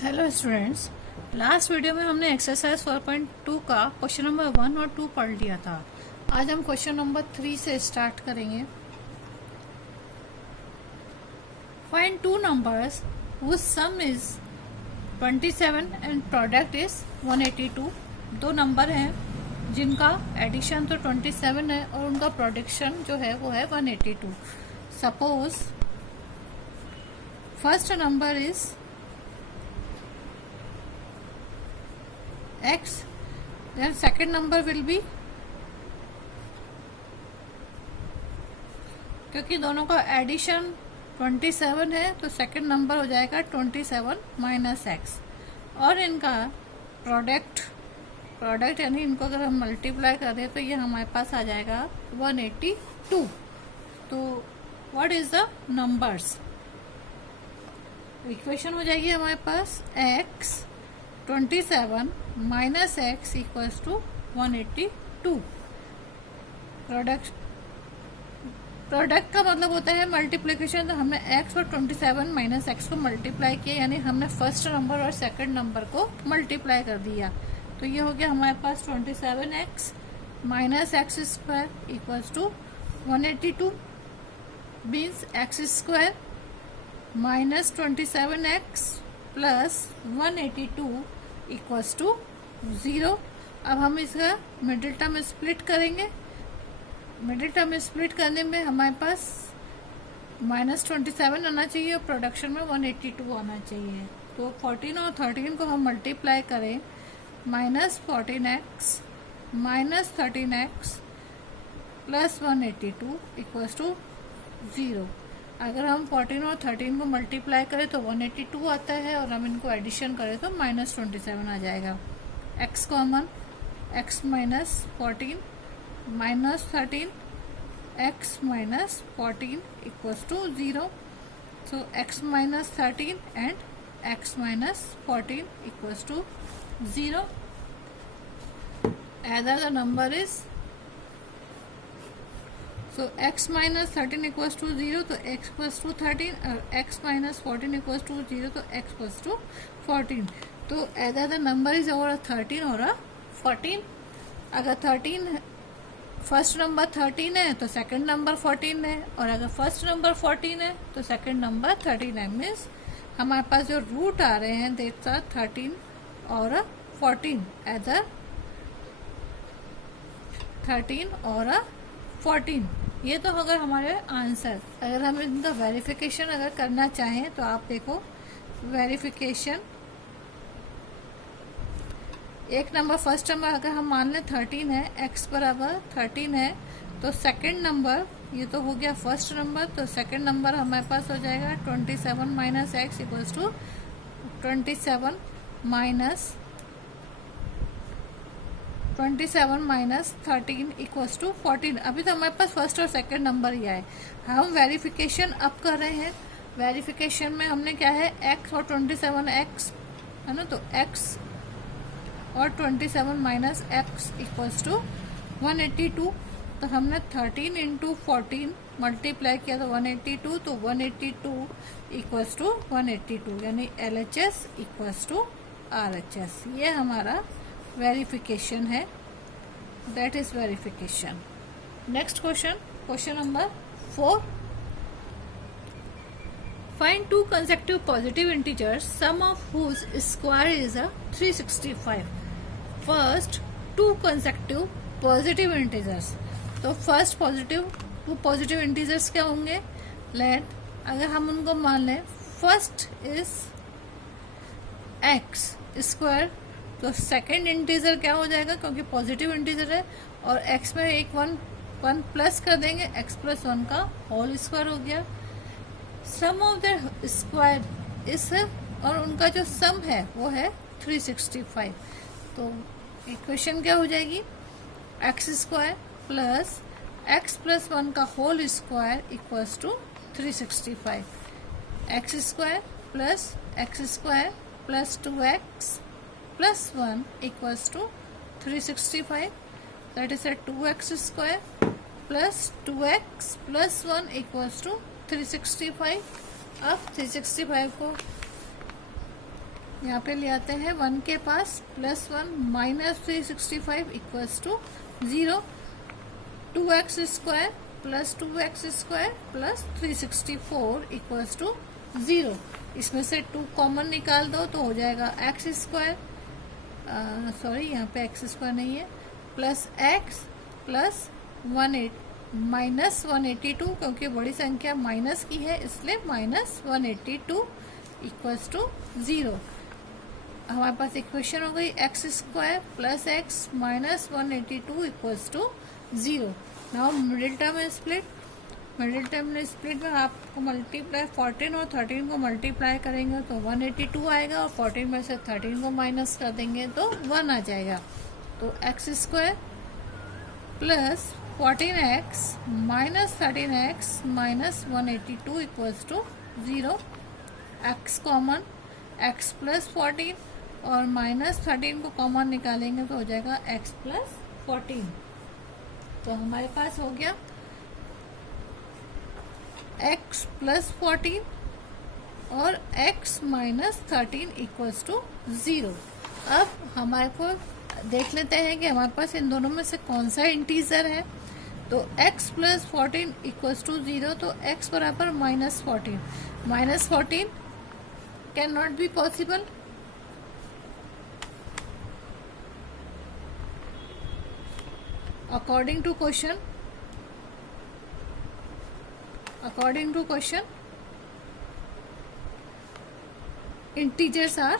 Hello students, last video में हमने exercise 4.2 का क्वेश्चन नंबर 1 और 2 पढ़ लिया था। आज हम क्वेश्चन नंबर 3 से स्टार्ट करेंगे। Find two numbers whose sum is 27 and product is 182। दो नंबर हैं जिनका एडिशन तो 27 है और उनका प्रोडक्शन जो है वो है 182। Suppose first number is x, then second number will be, क्योंकि दोनों का एडिशन 27 है तो सेकंड नंबर हो जाएगा 27 माइनस एक्स, और इनका प्रोडक्ट यानी इनको अगर हम मल्टीप्लाई करें तो ये हमारे पास आ जाएगा 182। तो what is the numbers, equation हो जाएगी हमारे पास x 27 minus X equals to 182। Product का मतलब होता है मल्टीप्लिकेशन। तो हमने x और 27 माइनस एक्स को मल्टीप्लाई किया, यानी हमने फर्स्ट नंबर और सेकंड नंबर को मल्टीप्लाई कर दिया। तो ये हो गया हमारे पास 27x minus X square equals to 182 means X square minus 27x plus 182 equals to 0। अब हम इसका मिडिल टर्म स्प्लिट करेंगे। मिडिल टर्म स्प्लिट करने में हमारे पास -27 आना चाहिए और प्रोडक्शन में 182 आना चाहिए। तो 14 और 13 को हम मल्टीप्लाई करें, -14x minus 13x plus 182 equals to 0। अगर हम 14 और 13 को मल्टीप्लाई करें तो 182 आता है, और हम इनको एडिशन करें तो -27 आ जाएगा। x common, x minus 14 minus 13 x minus 14 equals to 0। So x minus 13 and x minus 14 equals to 0। Either the number is, so x minus 13 equals to 0 तो x plus to 13 और x minus 14 equals to 0 तो x plus to 14। तो either the number is over 13 और 14। अगर 13 first number 13 है तो second number 14 है, और अगर फर्स्ट नंबर 14 है तो सेकंड नंबर 13 है। मीन्स हमारे पास जो रूट आ रहे हैं देट्स आर 13 और 14, either 13 और 14। ये तो अगर हमारे आंसर, अगर हम इनका वेरिफिकेशन अगर करना चाहें तो आप देखो वेरिफिकेशन, एक नंबर फर्स्ट नंबर अगर हम मान लें 13 है, x बराबर 13 है, तो सेकंड नंबर ये तो हो गया फर्स्ट नंबर, तो सेकंड नंबर हमारे पास हो जाएगा 27 minus X equals to 27 minus 13 equals to 14। अभी तो हमारे पास फर्स्ट और सेकंड नंबर ही आए। हम वेरिफिकेशन अब कर रहे हैं। वेरिफिकेशन में हमने क्या है, x और 27x है ना, तो x और 27 माइनस एक्स इक्वल्स टू 182। तो हमने 13 इंटू 14 मल्टीप्लाई किया तो 182, तो 182 इक्वल्स टू 182, यानी LHS इक्वल्स टू RHS। ये हमारा वेरिफिकेशन है, that is verification. Next question, question number 4। Find two consecutive positive integers sum of whose square is 365। First two consecutive positive integers, तो first two positive integers क्या होंगे, let अगर हम उनको मान लें, फर्स्ट इज एक्स स्क्वायर, तो second integer क्या हो जाएगा, क्योंकि पॉजिटिव इंटीजर है और x में एक वन प्लस कर देंगे, x प्लस 1 का होल स्क्वायर हो गया। सम ऑफ द स्क्वायर इस, और उनका जो सम है वो है 365। तो इक्वेशन क्या हो जाएगी, x square plus x plus 1 का whole square equals to 365। x square plus x square plus 2x plus 1 equals to 365, that is a 2x square plus 2x plus 1 equals to 365। अब 365 को यहाँ पे ले आते हैं 1 के पास, +1 minus 365 equals to 0, 2x square plus 2x square plus 364 equals to 0। इसमें से 2 कॉमन निकाल दो तो हो जाएगा x स्क्वायर, सॉरी यहाँ पे x स्क्वायर नहीं है, प्लस x प्लस माइनस 182, क्योंकि बड़ी संख्या माइनस की है इसलिए माइनस 182 इक्वल्स टू 0। हमारे पास इक्वेशन हो गई x square plus x minus 182 equals to 0। Now middle term split, middle term split में आपको मल्टीप्लाई 14 और 13 को मल्टीप्लाई करेंगे तो 182 आएगा, और 14 में से 13 को माइनस कर देंगे तो 1 आ जाएगा। तो x square plus 14x minus 13x minus 182 equals to 0। x common, x plus 14 और माइनस 13 को कॉमन निकालेंगे तो हो जाएगा x प्लस 14। तो हमारे पास हो गया x प्लस 14 और x माइनस 13 इक्वल्स टू 0। अब हमारे को देख लेते हैं कि हमारे पास इन दोनों में से कौन सा इंटीजर है। तो x प्लस 14 इक्वल्स टू 0, तो x बराबर minus 14, minus 14 can not be possible. According to question, integers are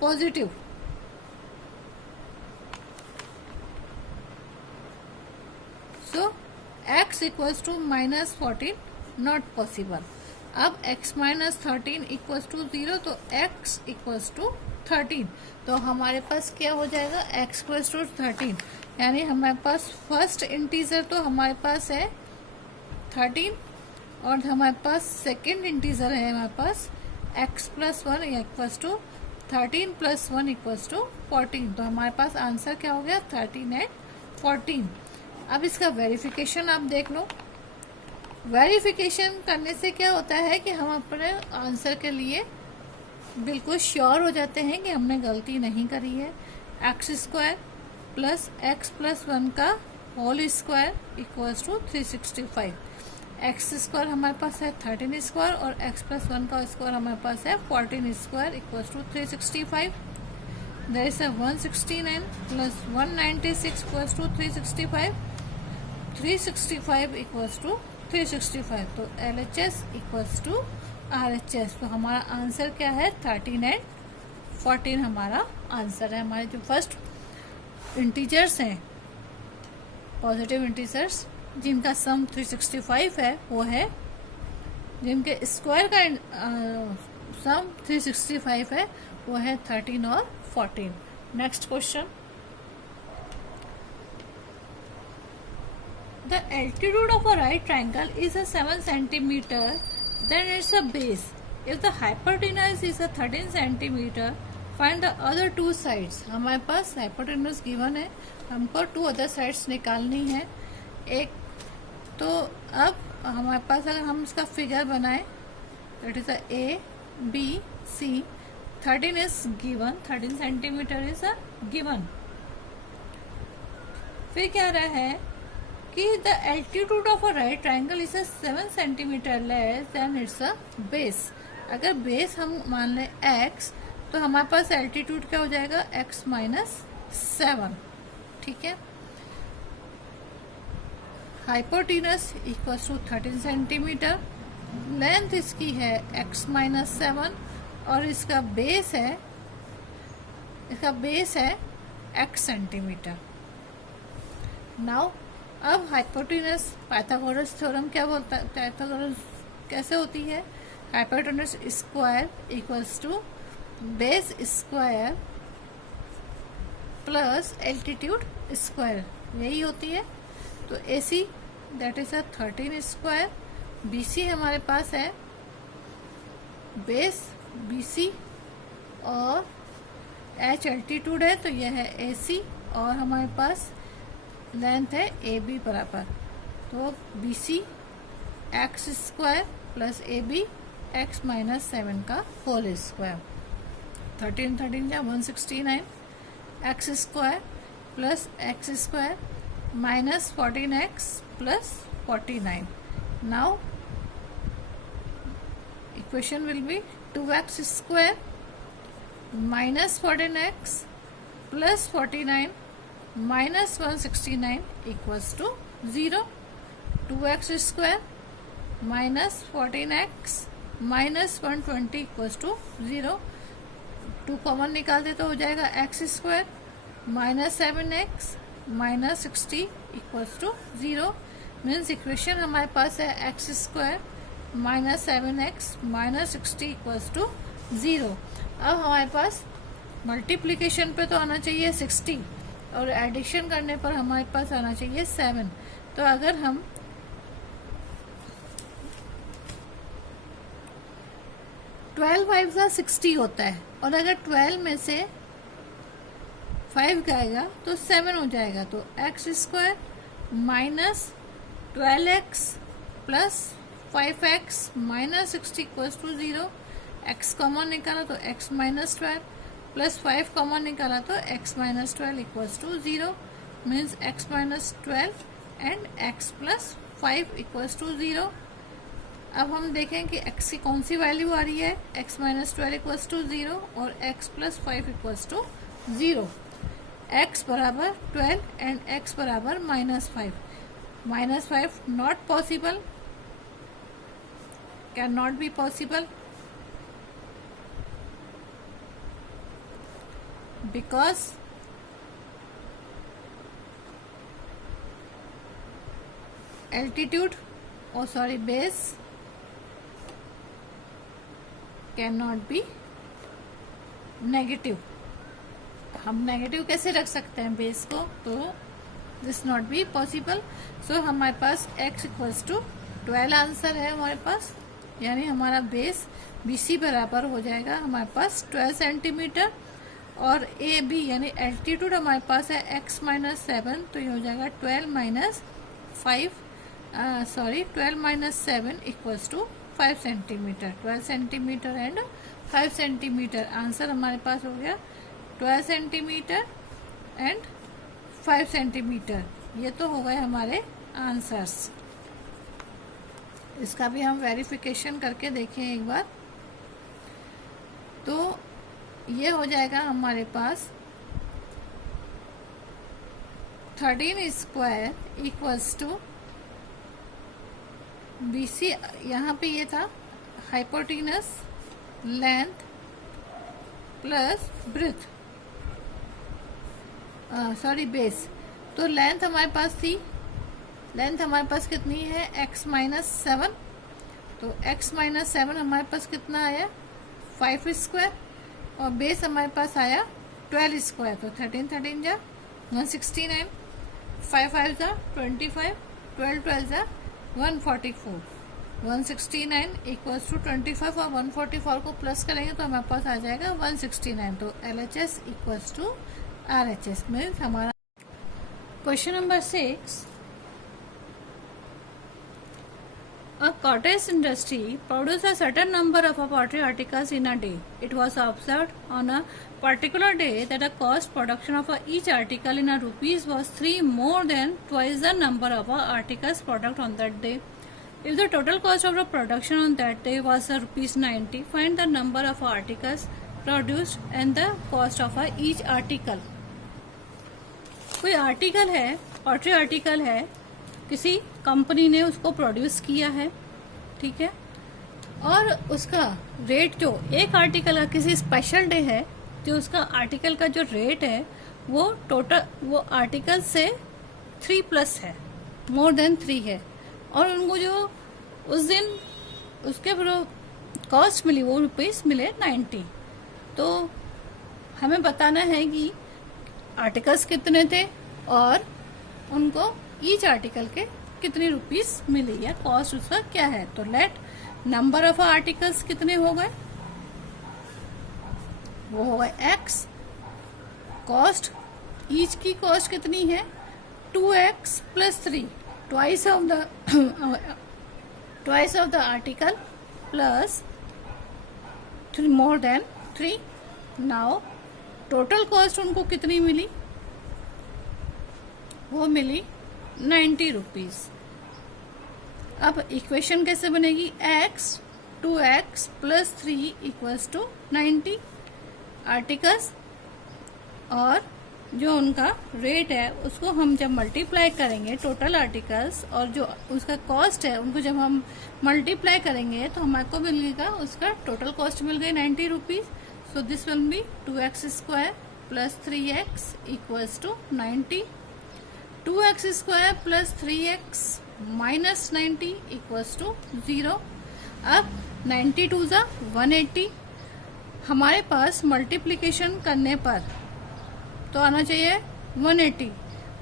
positive. So x equals to minus 14 not possible. अब x माइनस 13 इक्वल्स टू 0, तो x इक्वल्स टू 13, तो हमारे पास क्या हो जाएगा x equals to 13, यानी हमारे पास फर्स्ट इंटीजर तो हमारे पास है 13, और हमारे पास सेकंड इंटीजर है हमारे पास x plus 1 equals to 13 plus 1 equals to 14। तो हमारे पास आंसर क्या हो गया 13 एंड 14। अब इसका वेरिफिकेशन आप देख लो। वेरिफिकेशन करने से क्या होता है कि हम अपने आंसर के लिए बिल्कुल श्योर हो जाते हैं कि हमने गलती नहीं करी है। X square plus X plus 1 का whole square equals to 365। X square हमारे पास है 13 स्क्वायर और एक्स प्लस 1 का स्क्वायर हमारे पास है 14 square equals to 365। There is 169 plus 196 equals to 365, 365 equals to 365। तो LHS इक्वल्स टू RHS। तो हमारा आंसर क्या है 13 एंड 14 हमारा आंसर है। हमारे जो फर्स्ट इंटीजर्स हैं पॉजिटिव इंटीजर्स जिनका सम 365 है वो है, जिनके स्क्वायर का सम 365 है वो है 13 और 14। Next question, the altitude of a right triangle is a 7 centimeter, then its a base. If the hypotenuse is a 13 centimeter, find the other two sides. हमारे पास hypotenuse given है, हमको 2 other sides निकालनी है। एक तो अब हमारे पास अगर हम इसका फिगर बनाए, that is A, B, C, 13 is given, 13 centimeter is a given। फिर क्या रहा है कि the altitude of a right triangle is 7 centimetre less than it's a base. अगर बेस हम मान लें x, तो हमारे पास एल्टीट्यूड क्या हो जाएगा x माइनस 7। ठीक है। Hypotenuse equals to 13 centimetre, length इसकी है x माइनस 7 और इसका बेस है x सेंटीमीटर। नाउ अब हाइपोटेनस पाइथागोरस थ्योरम क्या बोलता है, पाइथागोरस कैसे होती है, hypotenuse square equals to base square plus altitude square, यही होती है। तो AC that is 13 square, BC हमारे पास है बेस BC और H एल्टीट्यूड है तो यह है AC, और हमारे पास लेंथ है AB बराबर, तो BC x square plus AB x minus 7 का होल स्क्वायर 13 13 जा 169 x square plus x square minus 14x plus 49. Now equation will be 2x square minus 14x plus 49 minus 169 equals to 0. 2x square minus 14x minus 120 equals to 0. 2 common निकालते तो हो जाएगा x square minus 7x minus 60 equals to 0. Means equation हमारे पास है x square minus 7x minus 60 equals to 0. अब हमारे पास multiplication पे तो आना चाहिए 60 और एडिशन करने पर हमारे पास आना चाहिए 7. तो अगर हम 12 5 का 60 होता है और अगर 12 में से 5 जाएगा तो 7 हो जाएगा. तो x square minus 12x plus 5x minus 60 equals to 0. X common निकाला तो x माइनस 12 प्लस 5 कॉमन निकाला तो x minus 12 equals to 0. Means x minus 12 and x plus 5 equals to 0. अब हम देखें कि x की कौन सी वैल्यू आ रही है. x माइनस 12 इक्वल्स टू 0 और x plus 5 equals to 0. x बराबर 12 एंड x बराबर minus 5. Minus 5 not possible, can not be possible because altitude base cannot be negative. हम नेगेटिव कैसे रख सकते हैं बेस को, तो this not be possible. So हमारे पास x इक्वल्स टू 12 आंसर है हमारे पास, यानी हमारा बेस BC बराबर हो जाएगा हमारे पास 12 सेंटीमीटर. और AB यानी एल्टीट्यूड हमारे पास है x माइनस 7, तो ये हो जाएगा 12 minus 12 minus 7 equals to 5 centimetre. 12 centimetre and 5 centimetre. Answer हमारे पास हो गया 12 सेंटीमीटर एंड 5 सेंटीमीटर. ये तो हो गए हमारे आंसर्स. इसका भी हम वेरिफिकेशन करके देखें एक बार. तो ये हो जाएगा हमारे पास 13 स्क्वायर इक्वल्स टू BC. यहाँ पे ये था hypotenuse length plus breadth, base. तो लेंथ हमारे पास थी, लेंथ हमारे पास कितनी है x माइनस 7. तो x माइनस 7 हमारे पास कितना आया 5 स्क्वायर और बेस हमारे पास आया 12 स्क्वायर. तो 13 13 जा 169, 5 5 जा 25, 12 12 जा 144. 169 इक्वल्स टू 25 और 144 को प्लस करेंगे तो हमारे पास आ जाएगा 169. तो LHS equals to RHS. Means हमारा question number 6. A cottage industry produces a certain number of pottery articles in a day. It was observed on a particular day that the cost production of each article in a rupees was 3 more than twice the number of articles product on that day. If the total cost of the production on that day was rupees 90, find the number of articles produced and the cost of each article. कोई article है, pottery article है, किसी company ने उसको produce किया है, ठीक है, और उसका रेट जो एक आर्टिकल का किसी स्पेशल डे है, जो उसका आर्टिकल का जो रेट है वो टोटल वो आर्टिकल से 3 प्लस है, मोर देन 3 है, और उनको जो उस दिन उसके कॉस्ट मिली वो रुपीस मिले 90. तो हमें बताना है कि आर्टिकल्स कितने थे और उनको ईच आर्टिकल के कितने रुपीस मिले या कॉस्ट उसका क्या है. तो लेट नंबर ऑफ आर्टिकल्स कितने हो गए, वो हो गए x. कॉस्ट, ईच की कॉस्ट कितनी है 2x plus 3, twice of the article plus 3 more than 3. Now total cost उनको कितनी मिली, वो मिली 90 रुपीज। अब इक्वेशन कैसे बनेगी, x 2x plus 3 equals to 90 articles, और जो उनका रेट है उसको हम जब मल्टीप्लाई करेंगे टोटल आर्टिकल्स और जो उसका कॉस्ट है उनको जब हम मल्टीप्लाई करेंगे तो हमारे को मिलेगा, उसका टोटल कॉस्ट मिल गई 90 rupees. So this will be 2x square plus 3x equals to 90, 2x square plus 3x minus 90 equals to 0। अब 90 टू ज़ा 180, हमारे पास मल्टीप्लिकेशन करने पर तो आना चाहिए 180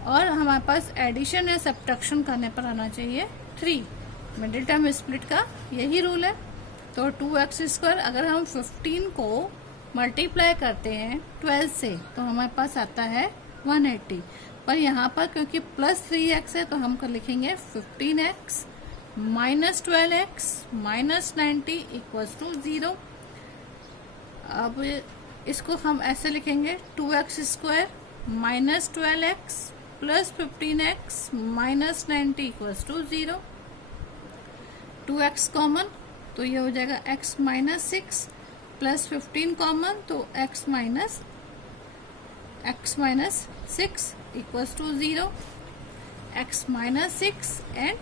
और हमारे पास एडिशन या सब्ट्रैक्शन करने पर आना चाहिए 3। मिडिल टर्म स्प्लिट का यही रूल है। तो 2x स्क्वायर अगर हम 15 को मल्टीप्लाई करते हैं 12 से तो हमारे पास आता है 180, पर यहाँ पर क्योंकि प्लस 3x है तो हम कर लिखेंगे 15x minus 12x minus 90 equals to 0। अब इसको हम ऐसे लिखेंगे 2x square minus 12x plus 15x minus 90 equals to 0। 2x common तो ये हो जाएगा x माइनस 6 प्लस 15 कॉमन तो x minus 6 equals to 0। x minus 6 and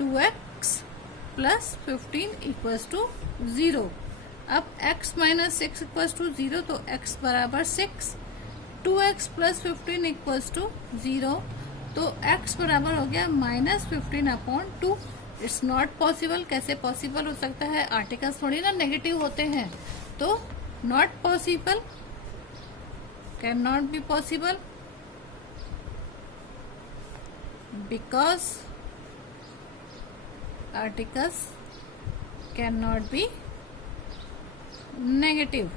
2x plus 15 equals to 0। अब x माइनस 6 इक्वल्स टू 0 तो x बराबर 6, 2x plus 15 equals to 0 तो x बराबर हो गया minus 15 upon 2। It's not possible. कैसे पॉसिबल हो सकता है, आर्टिकल्स थोड़ी ना नेगेटिव होते हैं, तो not possible, can not be possible because articles can not B negative.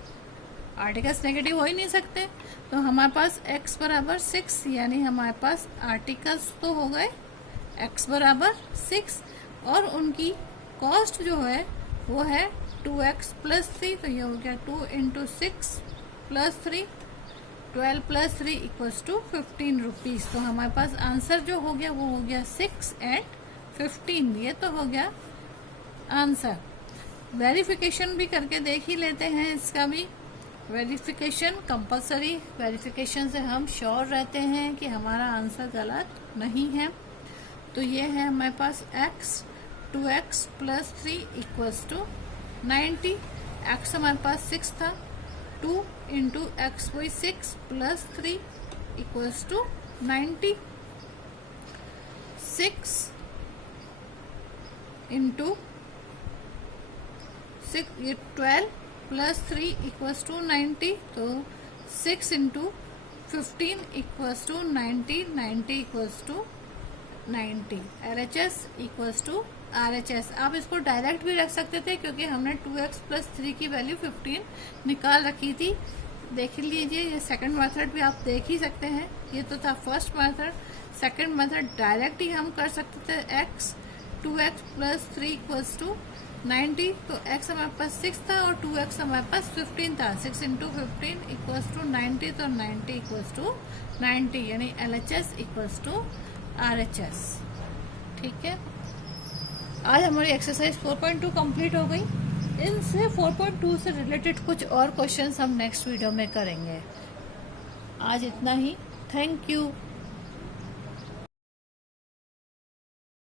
Articles negative हो ही नहीं सकते। तो हमारे पास x बराबर 6 यानी हमारे पास आर्टिकल्स तो हो गए x बराबर 6 और उनकी कॉस्ट जो है वो है 2x प्लस 3 तो ये हो गया 2 into 6 plus 3, 12 plus 3 equals to 15 rupees. तो हमारे पास आंसर जो हो गया वो हो गया 6 एंड 15। ये तो हो गया आंसर। वेरिफिकेशन भी करके देख ही लेते हैं इसका भी। वेरिफिकेशन कंपलसरी, वेरिफिकेशन से हम श्योर रहते हैं कि हमारा आंसर गलत नहीं है। तो ये है हमारे पास x 2x plus 3 equals to 90। x हमारे पास 6 था, 2 into x by 6 plus 3 equals to 90। 6 into 6 ये 12 प्लस 3 इक्वल्स टू 90 तो 6 into 15 equals to 90, 90 equals to 90। LHS equals to RHS। आप इसको डायरेक्ट भी रख सकते थे क्योंकि हमने 2x प्लस 3 की वैल्यू 15 निकाल रखी थी। देख लीजिए, ये सेकंड मेथड भी आप देख ही सकते हैं। ये तो था first method. Second method direct ही हम कर सकते थे। x 2x plus 3 equals to 90 तो x हमारे पास 6 था और 2x हमारे पास 15 था। 6 इंटू 15 इक्वल्स टू 90 तो 90 इक्वल्स टू 90 यानी LHS इक्वल्स टू RHS। ठीक है, आज हमारी एक्सरसाइज 4.2 कंप्लीट हो गई। इनसे 4.2 से रिलेटेड कुछ और क्वेश्चंस हम नेक्स्ट वीडियो में करेंगे। आज इतना ही। Thank you.